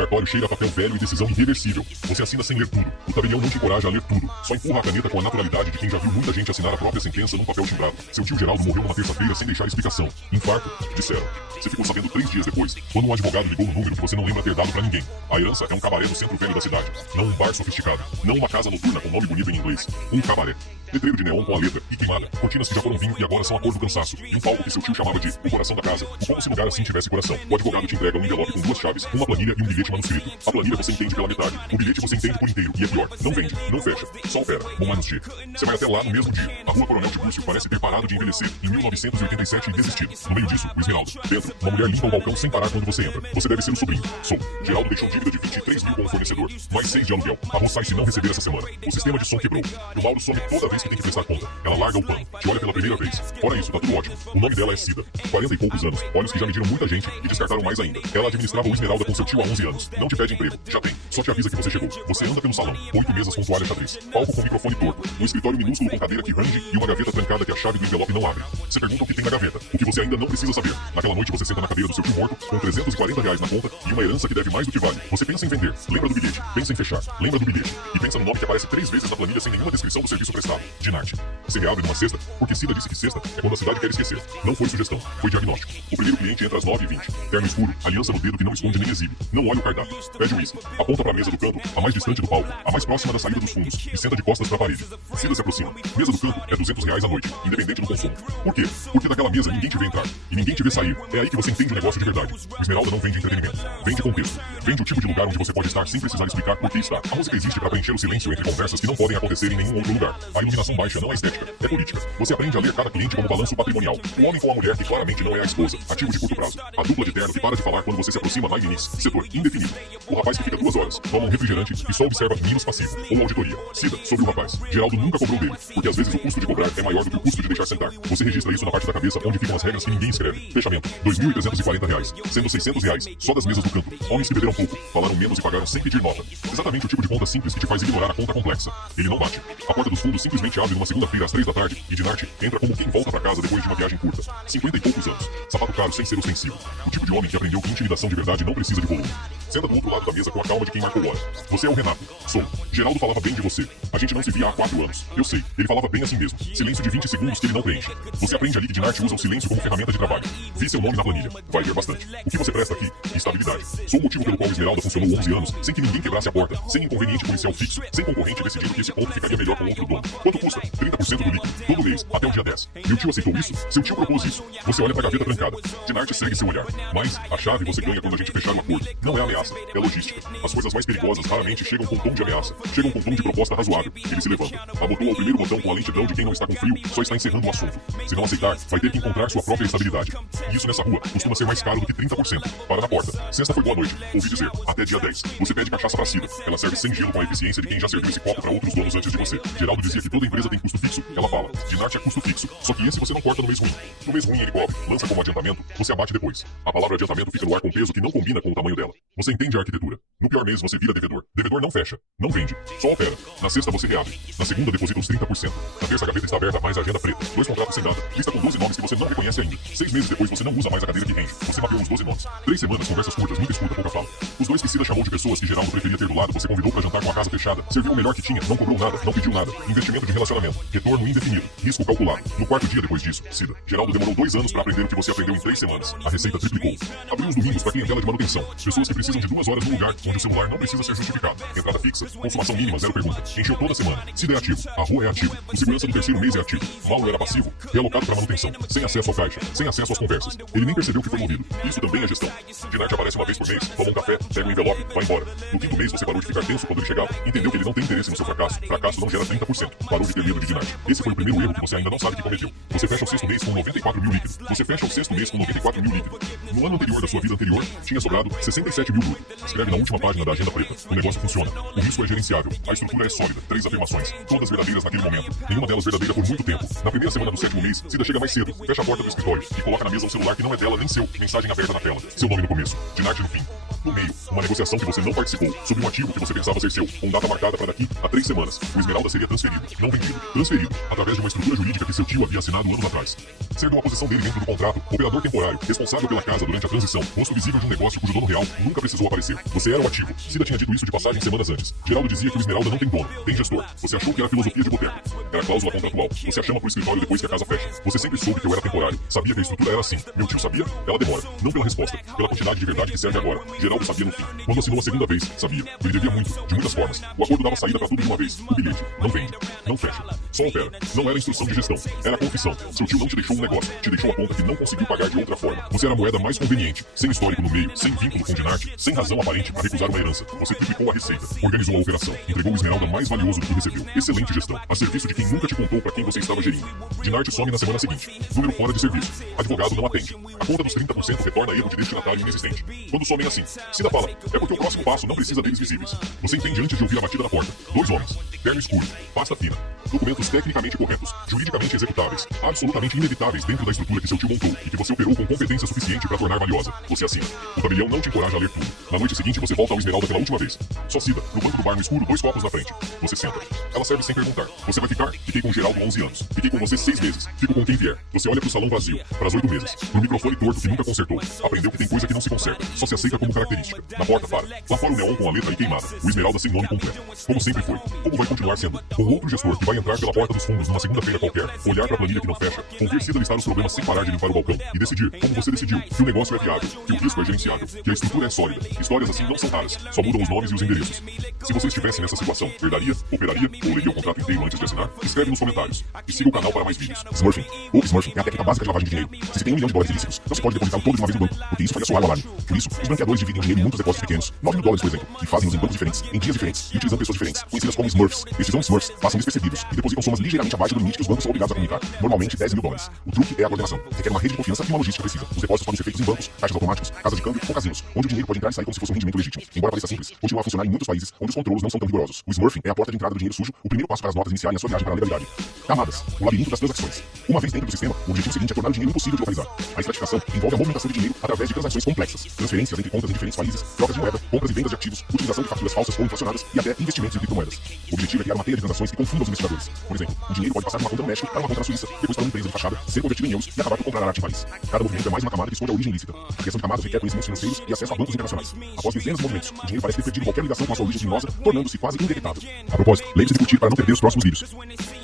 cartório cheira a papel velho e decisão irreversível. Você assina sem ler tudo. O tabelião não te encoraja a ler tudo. Só empurra a caneta com a naturalidade de quem já viu muita gente assinar a própria sentença num papel timbrado. Seu tio Geraldo morreu numa terça-feira sem deixar explicação. Infarto? Disseram. Você ficou sabendo 3 dias depois, quando um advogado ligou no número que você não lembra ter dado pra ninguém. A herança é um cabaré no centro velho da cidade. Não um bar sofisticado. Não uma casa noturna com nome bonito em inglês. Um cabaré. Letreiro de neon com a letra e queimada. Cortinas que já foram vinho e agora são a cor do cansaço. E um palco que seu tio chamava de o coração da casa. O como se lugar assim tivesse coração. O advogado te entrega um envelope com 2 chaves, uma planilha e um bilhete manuscrito. A planilha você entende pela metade. O bilhete você entende por inteiro. E é pior, não vende, não fecha. Só opera. Bom anos G. Você vai até lá no mesmo dia. A rua Coronel Tibúrcio parece ter parado de envelhecer em 1987 e desistido. No meio disso, o Esmeralda. Dentro, uma mulher limpa o balcão sem parar quando você entra. Você deve ser o sobrinho. Sou. Geraldo deixou dívida de 23 mil com o fornecedor. Mais 6 de aluguel. A Rosai se não receber essa semana. O sistema de som quebrou. O Mauro some toda vez que tem que prestar conta. Ela larga o pano, te olha pela primeira vez. Fora isso, tá tudo ótimo. O nome dela é Cida. 40 e poucos anos, olhos que já mediram muita gente e descartaram mais ainda. Ela administrava o Esmeralda com seu tio há 11 anos. Não te pede emprego, já tem. Só te avisa que você chegou. Você anda pelo salão, 8 mesas com toalha xadrez, palco com microfone torto, um escritório minúsculo com cadeira que range e uma gaveta trancada que a chave do envelope não abre. Você pergunta o que tem na gaveta, o que você ainda não precisa saber. Naquela noite você senta na cadeira do seu tio morto, com 340 reais na conta e uma herança que deve mais do que vale. Você pensa em vender, lembra do bilhete, pensa em fechar, lembra do bilhete e pensa no nome que aparece 3 vezes na planilha sem nenhuma descrição do serviço prestado. Dinarte. Você reabre numa cesta, porque Cida disse que sexta é quando a cidade quer esquecer. Não foi sugestão, foi diagnóstico. O primeiro cliente entra às 9h20. Terno escuro, aliança no dedo que não esconde nem exibe. Não olha o cardápio. Pede uísque. Aponta pra mesa do canto, a mais distante do palco, a mais próxima da saída dos fundos, e senta de costas pra parede. Cida se aproxima. Mesa do canto é 200 reais à noite, independente do consumo. Por quê? Porque daquela mesa ninguém te vê entrar e ninguém te vê sair. É aí que você entende o negócio de verdade. O Esmeralda não vende entretenimento. Vende contexto. Vende o tipo de lugar onde você pode estar sem precisar explicar por que está. A música existe pra preencher o silêncio entre conversas que não podem acontecer em nenhum outro lugar. A iluminação baixa não é estética, é política. Você aprende a ler cada cliente como balanço patrimonial. O homem com a mulher que claramente não é a esposa. Ativo de curto prazo. A dupla de terno que para de falar quando você se aproxima vai no início. Setor indefinido. O rapaz que fica 2 horas, toma um refrigerante e só observa mínimos passivo. Ou auditoria. Cida, sobre o rapaz. Geraldo nunca cobrou dele, porque às vezes o custo de cobrar é maior do que o custo de deixar sentar. Você registra isso na parte da cabeça onde ficam as regras que ninguém escreve. Fechamento. 2.340 reais. Sendo 600 reais só das mesas do canto. Homens que beberam pouco, falaram menos e pagaram sem pedir nota. Exatamente o tipo de conta simples que te faz ignorar a conta complexa. Ele não bate. A porta dos fundos simplesmente abre numa segunda-feira às 3 da tarde e Dinarte entra como quem volta pra casa depois de uma viagem curta. 50 e poucos anos. Sapato caro sem ser ostensivo. O tipo de homem que aprendeu que intimidação de verdade não precisa de volume. Senta do outro lado da mesa com a calma de quem marcou hora. Você é o Renato. Sou. Geraldo falava bem de você. A gente não se via há 4 anos. Eu sei. Ele falava bem assim mesmo. Silêncio de 20 segundos que ele não preenche. Você aprende ali que Dinarte usa o silêncio como ferramenta de trabalho. Vi seu nome na planilha. Vai ver bastante. O que você presta aqui? Estabilidade. Sou o motivo pelo qual o Esmeralda funcionou 11 anos, sem que ninguém quebrasse a porta, sem inconveniente policial fixo, sem concorrente decidindo que esse ponto ficaria melhor com outro dono. Quanto custa? 30% do líquido. Todo mês, até o dia 10. Meu tio aceitou isso? Seu tio propôs isso. Você olha pra gaveta trancada. Dinarte segue seu olhar. Mas a chave você ganha quando a gente fechar o acordo. Não é ameaça, é logística. As coisas mais perigosas raramente chegam com tom de ameaça. Chegam com tom de proposta razoável. Ele se levanta. Abotou ao primeiro botão com a lentidão de quem não está com frio, só está encerrando o assunto. Se não aceitar, vai ter que encontrar sua própria estabilidade. E isso nessa rua costuma ser mais caro do que 30%. Para na porta. Sexta foi boa noite. Ouvi dizer, até dia 10. Você pede cachaça pra Cida. Ela serve sem gelo com a eficiência de quem já serviu esse copo para outros donos antes de você. Geraldo dizia que toda empresa tem custo fixo. Ela fala, Dinarte é custo fixo. Só que esse você não corta no mês ruim. No mês ruim ele cobre, lança como adiantamento, você abate depois. A palavra adiantamento fica no ar com peso que não combina com o tamanho dela. Você entende a arquitetura. No pior mês você vira devedor. Devedor não fecha, não vende, só opera. Na sexta você reabre. Na segunda deposita os 30%. Na terça a gaveta está aberta, mais a agenda preta. 2 contratos sem data. Lista com 12 nomes que você não reconhece ainda. 6 meses depois você não usa mais a cadeira que rende. Você mapeou os 12 nomes. 3 semanas, conversas curtas, muita escuta, pouca fala. Os 2 que Cida chamou de pessoas que Geraldo preferia ter do lado, você convidou para jantar com a casa fechada. Serviu o melhor que tinha, não cobrou nada, não pediu nada. Investimento de relacionamento. Retorno indefinido. Risco calculado. No 4º dia depois disso, Cida, Geraldo demorou 2 anos para aprender o que você aprendeu em 3 semanas. A receita triplicou. Abriu os domingos para clientela de manutenção. Pessoas que precisam de 2 horas no lugar onde o celular não precisa ser justificado. Entrada fixa, consumação mínima, 0 pergunta. Encheu toda semana. Cida é ativo. A rua é ativo. O segurança do 3º mês é ativo. Mauro era passivo. Realocado para manutenção. Sem acesso ao caixa. Sem acesso às conversas. Ele nem percebeu que foi movido. Isso também é gestão. Dinarte aparece uma vez por mês, toma um café, pega um envelope, vai embora. No 5º mês você parou de ficar tenso quando ele chegava. Entendeu que ele não tem interesse no seu fracasso. Fracasso não gera 30%. Parou de ter medo de Dinarte. Esse foi o primeiro erro que você ainda não sabe que cometeu. Você fecha o 6º mês com 94 mil líquido. Você fecha o 6º mês com 94 mil líquido. No ano anterior da sua vida anterior, tinha sobrado 67 mil bruto. Escreve na última página da agenda preta. O negócio funciona. O risco é gerenciável. A estrutura é sólida. 3 afirmações. Todas verdadeiras naquele momento. Nenhuma delas verdadeira por muito tempo. Na primeira semana do 7º mês, Cida chega mais cedo. Fecha a porta do escritório e coloca na mesa um celular que não é dela nem seu. Mensagem aberta na tela. Seu nome no começo. Dinarte no fim. No meio, uma negociação que você não participou, sobre um ativo que você pensava ser seu, com data marcada para daqui a 3 semanas. O Esmeralda seria transferido, não vendido, transferido, através de uma estrutura jurídica que seu tio havia assinado anos atrás. Ser de uma posição dele dentro do contrato, operador temporário, responsável pela casa durante a transição, rosto visível de um negócio cujo dono real nunca precisou aparecer. Você era o ativo. Cida tinha dito isso de passagem semanas antes. Geraldo dizia que o Esmeralda não tem dono, tem gestor. Você achou que era filosofia de boteco. Era cláusula contratual. Você a chama pro escritório depois que a casa fecha. Você sempre soube que eu era temporário. Sabia que a estrutura era assim. Meu tio sabia? Ela demora. Não pela resposta, pela quantidade de verdade que serve agora. Geraldo sabia no fim. Quando assinou a segunda vez, sabia. Ele devia muito, de muitas formas. O acordo dava saída pra tudo de uma vez. O bilhete. Não vende. Não fecha. Só opera. Não era instrução de gestão. Era confissão. Seu tio não te deixou um negócio. Te deixou a conta que não conseguiu pagar de outra forma. Você era a moeda mais conveniente. Sem histórico no meio. Sem vínculo com Dinarte. Sem razão aparente para recusar uma herança. Você triplicou a receita. Organizou a operação. Entregou o Esmeralda mais valioso do que recebeu. Excelente gestão. A serviço de quem nunca te contou para quem você estava gerindo. Dinarte some na semana seguinte. Número fora de serviço. Advogado não atende. A conta dos 30% retorna erro de destinatário inexistente. Quando somem assim, Cida fala, é porque o próximo passo não precisa deles visíveis. Você entende antes de ouvir a batida da porta. 2 homens. Terno escuro. Pasta fina. Documentos tecnicamente corretos. Juridicamente executáveis. Absolutamente inevitáveis dentro da estrutura que seu tio montou e que você operou com competência suficiente para tornar valiosa. Você assina. O tabelião não te encoraja a ler tudo. Na noite seguinte você volta ao Esmeralda pela última vez. Só Cida, no banco do bar no escuro, 2 copos na frente. Você senta. Ela serve sem perguntar. Você vai ficar? Fiquei com Geraldo 11 anos. Fiquei com você 6 meses. Fico com quem vier. Você olha pro salão vazio. Para as 8 mesas. No microfone torto que nunca consertou. Aprendeu que tem coisa que não se conserta. Só se aceita como característica. Na porta para. Lá fora o neon com a letra aí queimada. O Esmeralda sem nome completo. Como sempre foi. Como vai continuar sendo. Com outro gestor que vai entrar pela porta dos fundos numa segunda-feira qualquer. Olhar pra planilha que não fecha. Ouvir Cida listar os problemas sem parar de limpar o balcão. E decidir, como você decidiu, que o negócio é viável. Que o risco é gerenciável. Que a estrutura é sólida. Histórias assim não são raras. Só mudam os nomes e os endereços. Se você estivesse nessa situação, herdaria, operaria ou leria o contrato inteiro antes de assinar? Escreve nos comentários. E siga o canal para mais vídeos. Smurfing. O Smurfing é a técnica básica de lavagem de dinheiro. Se se tem $1 milhão ilícitos, não se pode depositar todos de uma vez no banco, porque isso faria soar o alarme. Por isso, os branqueadores dividem o dinheiro em muitos depósitos pequenos, $9.000, por exemplo, e fazem-nos em bancos diferentes, em dias diferentes, e utilizando pessoas diferentes, conhecidas como Smurfs. Estes Smurfs passam despercebidos e depositam somas ligeiramente abaixo do limite que os bancos são obrigados a comunicar, normalmente $10.000. O truque é a coordenação. Requer uma rede de confiança e uma logística precisa. Os depósitos podem ser feitos em bancos, caixas automáticos, casas de câmbio ou casinos, onde o dinheiro pode entrar e sair como se fosse um rendimento legítimo. Embora pareça simples, continua a funcionar em muitos países onde os controlos não são tão rigorosos. O Smurfing é a porta de entrada do dinheiro sujo, o primeiro passo para as notas iniciarem a sua viagem para a legalidade. Camadas. O labirinto das transações. Uma vez dentro do sistema, o objetivo seguinte é tornar o dinheiro impossível de localizar. A estratificação envolve a movimentação de dinheiro através de transações complexas, transferências entre contas em diferentes países, trocas de moeda, compras e vendas de ativos, utilização de faturas falsas ou inflacionadas e até investimentos em criptomoedas. O objetivo é criar uma teia de transações que confunda os investidores. Por exemplo, o dinheiro pode passar de uma conta no México para uma conta na Suíça, depois para uma empresa de fachada, ser convertido em euros e acabar por comprar arte em Paris. Cada movimento é mais uma camada que esconde a origem ilícita. A criação de camadas requer conhecimentos financeiros e acesso a bancos internacionais. Após dezenas de movimentos, o dinheiro parece ter perdido qualquer ligação com a sua origem criminosa, tornando-se quase indetectável. A propósito, lembre-se de curtir para não perder os próximos vídeos.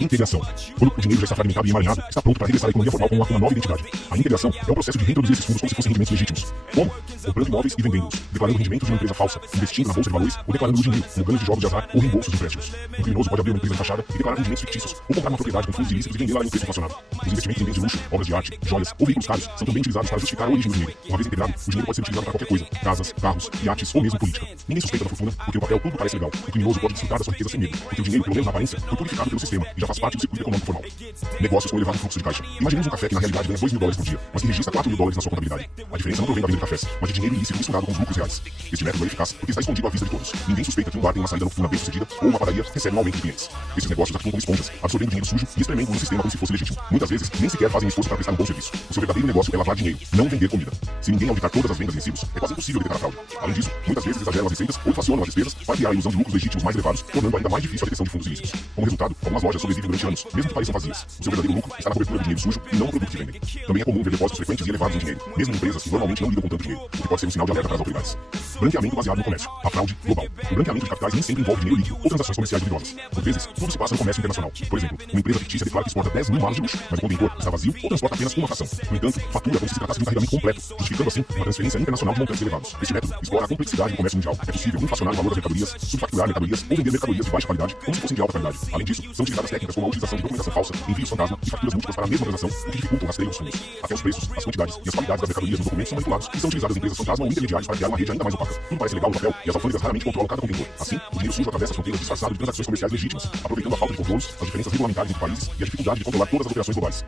Integração. Quando o dinheiro já está fragmentado e emaranhado, está pronto para regressar à economia formal com uma nova identidade. A integração é o processo de reintroduzir esses fundos como se fossem rendimentos legítimos. Como? Comprando imóveis e vendendo-os, declarando rendimentos de uma empresa falsa, investindo na bolsa de valores ou declarando o dinheiro, como ganhos de jogos de azar ou reembolsos de empréstimos. Um criminoso pode abrir uma empresa de fachada e declarar rendimentos fictícios, ou comprar uma propriedade com fundos ilícitos e vendê-la em um preço inflacionado. Os investimentos em bens de luxo, obras de arte, joias ou veículos caros são também utilizados para justificar a origem do dinheiro. Uma vez integrado, o dinheiro pode ser utilizado para qualquer coisa: casas, carros, iates ou mesmo política. Ninguém suspeita da fortuna, porque no papel tudo parece legal. O criminoso pode desfrutar da sua riqueza sem medo, porque o dinheiro, pelo menos na aparência, foi purificado pelo sistema e já faz parte do circuito econômico formal. Negócios com elevado fluxo de caixa. Imaginemos um café que na realidade ganha $2.000 por dia, mas que registra $4.000 na sua contabilidade. A diferença não provém da venda de cafés, mas de dinheiro ilícito misturado com os lucros reais. Este método é eficaz porque está escondido à vista de todos. Ninguém suspeita que um bar tem uma saída noturna bem sucedida ou uma padaria recebe um aumento de clientes. Esses negócios atuam como esponjas, absorvendo dinheiro sujo e espremendo no sistema como se fosse legítimo. Muitas vezes, nem sequer fazem esforço para prestar um bom serviço. O seu verdadeiro negócio é lavar dinheiro, não vender comida. Se ninguém auditar todas as vendas e recibos, é quase impossível detectar a fraude. Além disso, muitas vezes exageram as receitas ou inflacionam as despesas para criar a ilusão de lucros legítimos mais elevados, tornando ainda mais difícil a detecção de fundos ilícitos. Como resultado, algumas lojas sobrevivem durante anos, mesmo que pareçam vazias. O seu verdadeiro lucro está na cobertura do dinheiro sujo e não no produto que vendem. Também é comum ver depósitos frequentes e elevados em dinheiro, mesmo em empresas que normalmente não lidam com tanto dinheiro, o que pode ser um sinal de alerta para as autoridades. Branqueamento baseado no comércio. A fraude global. O branqueamento de capitais nem sempre envolve dinheiro líquido ou transações comerciais duvidosas. Por vezes, tudo se passa no comércio internacional. Por exemplo, uma empresa fictícia declara que exporta 10.000 malas de luxo, mas o contentor está vazio ou transporta apenas uma fração. No entanto, fatura como se tratasse de um carregamento completo, justificando assim uma transferência internacional de montantes elevados. Este método explora a complexidade do comércio mundial. É possível inflacionar o valor das mercadorias, subfaturar mercadorias ou vender mercadorias de baixa qualidade como se fossem de alta qualidade. Além disso, são utilizadas técnicas como a utilização de documentação falsa, envios fantasma e faturas múltiplas para a mesma transação, o que dificulta o rastreio dos fundos. Até os preços, as quantidades e as qualidades das mercadorias nos documentos são manipulados e são utilizadas empresas fantasma ou intermediários para criar uma rede ainda mais opaca. Tudo parece legal no papel e as alfândegas raramente controlam cada contentor. Assim, o dinheiro sujo atravessa as fronteiras disfarçado de transações comerciais legítimas, aproveitando a falta de controles, as diferenças regulamentares entre países e a dificuldade de controlar todas as operações globais.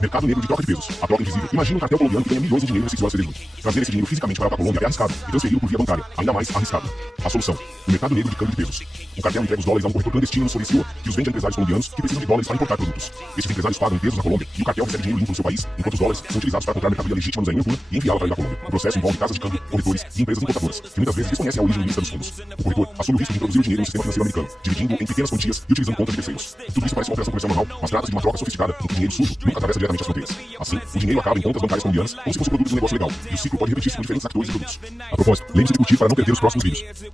Mercado negro de troca de pesos. A troca invisível. Imagina um cartel colombiano que ganha milhões em dinheiro nesses horas CDJ. Trazer esse dinheiro fisicamente para a Colômbia é arriscado e transferi-lo por via bancária, ainda mais arriscado. A solução: o mercado negro de câmbio de pesos. O cartel entrega os dólares a um corretor clandestino no Solicil que os vende a empresários colombianos que precisam de dólares para importar produtos. Esses empresários pagam em pesos na Colômbia e o cartel recebe dinheiro limpo no seu país, enquanto os dólares são utilizados para comprar mercadoria legítima no Zaire Antuna e enviá-la para a Colômbia. O processo envolve casas de câmbio, corretores e empresas importadoras, que muitas vezes desconhecem a origem ilícita dos fundos. O corretor assume o risco de introduzir o dinheiro no sistema financeiro americano, dividindo em pequenas quantias e utilizando contas de terceiros. Tudo isso parece uma operação comercial normal, mas trata-se de uma troca sofisticada em que o dinheiro sujo nunca atravessa diretamente as fronteiras. Assim, o dinheiro acaba em contas bancárias colombianas como se fosse produto de um negócio legal, e o ciclo pode repetir-se com diferentes atores e produtos. A propósito, lembre-se de curtir para não perder os próximos vídeos.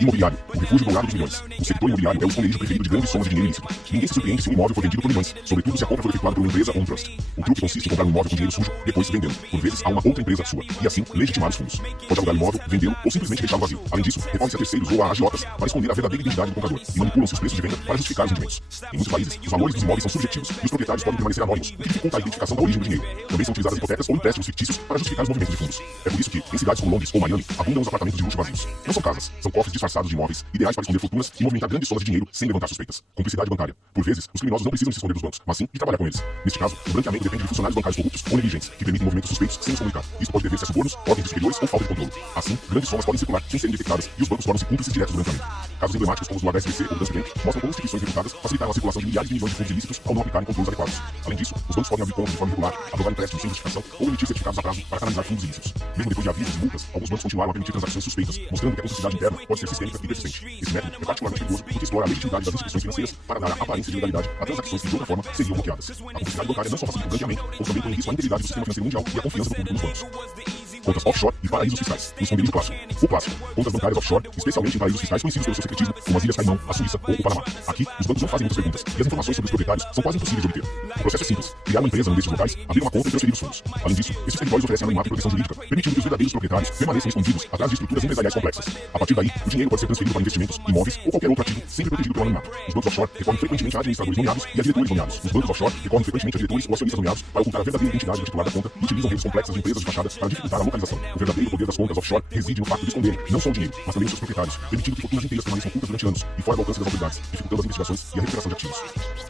Imobiliário, o refúgio dourado dos milhões. O setor imobiliário é o esconderijo preferido de grandes somas de dinheiro ilícito. Ninguém se surpreende se um imóvel for vendido por milhões, sobretudo se a compra for efetuada por uma empresa ou um trust. O truque consiste em comprar um imóvel com dinheiro sujo, depois vendê-lo, por vezes a uma outra empresa sua, e assim legitimar os fundos. Pode alugar o imóvel, vendê-lo ou simplesmente deixá-lo vazio. Além disso, recorre-se a terceiros ou a agiotas para esconder a verdadeira identidade do comprador e manipulam-se os preços de venda para justificar os rendimentos. Em muitos países, os valores dos imóveis são subjetivos e os proprietários podem permanecer anônimos, o que dificulta a identificação da origem do dinheiro. Também são utilizadas hipotecas ou empréstimos fictícios para justificar os movimentos de fundos. É por isso que, em cidades como Londres ou Miami, abundam os apartamentos de luxo vazios. Não são casas, são cofres disfarçados de imóveis, ideais para esconder fortunas e movimentar grandes somas de dinheiro sem levantar suspeitas. Cumplicidade bancária. Por vezes, os criminosos não precisam se esconder dos bancos, mas sim de trabalhar com eles. Neste caso, o branqueamento depende de funcionários bancários corruptos ou negligentes, que permitem movimentos suspeitos sem os comunicar. Isso pode dever-se a subornos, ordens de superiores ou falta de controle. Assim, grandes somas podem circular sem serem detectadas e os bancos tornam-se cúmplices diretos do branqueamento. Casos emblemáticos como os do HSBC ou do Danske Bank mostram como instituições reputadas facilitaram a circulação de milhares de milhões de fundos ilícitos ao não aplicarem controles adequados. Além disso, os bancos podem abrir contas de forma irregular, aprovar empréstimos sem justificação ou emitir certificados a prazo para canalizar fundos ilícitos. Mesmo depois de avisos e multas, alguns bancos continuaram a permitir transações suspeitas, mostrando que a complexidade interna pode ser sistêmica e persistente. Esse método é particularmente perigoso porque explora a legitimidade das instituições financeiras para dar a aparência de legalidade a transações que de outra forma seriam bloqueadas. A complexidade bancária não só facilita o branqueamento, como também põe em risco a integridade do sistema financeiro mundial e a confiança do público nos bancos. Contas offshore e paraísos fiscais. O esconderijo clássico. O clássico. Contas bancárias offshore, especialmente em paraísos fiscais conhecidos pelo seu secretismo, como as Ilhas Caimão, a Suíça ou o Panamá. Aqui, os bancos não fazem muitas perguntas e as informações sobre os proprietários são quase impossíveis de obter. O processo é simples. Criar uma empresa num desses locais, abrir uma conta e transferir os fundos. Além disso, esses territórios oferecem anonimato e proteção jurídica, permitindo que os verdadeiros proprietários permaneçam escondidos atrás de estruturas empresariais complexas. A partir daí, o dinheiro pode ser transferido para investimentos, imóveis ou qualquer outro ativo, sempre protegido pelo anonimato. Os bancos offshore recorrem frequentemente a administradores nomeados e a diretores nomeados. Os bancos offshore recorrem frequentemente a diretores ou acionistas nomeados para ocultar a verdadeira identidade do titular da conta e utilizam redes complexas de empresas de fachada para dificultar a localização. O verdadeiro poder das contas offshore reside no fato de esconderem não só o dinheiro, mas também os seus proprietários, permitindo que fortunas inteiras permaneçam ocultas durante anos e fora do alcance das autoridades, dificultando as investigações e a recuperação de ativos.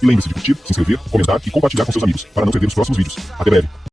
E lembre-se de curtir, se inscrever, comentar e compartilhar com seus amigos para não perder os próximos vídeos. Até breve!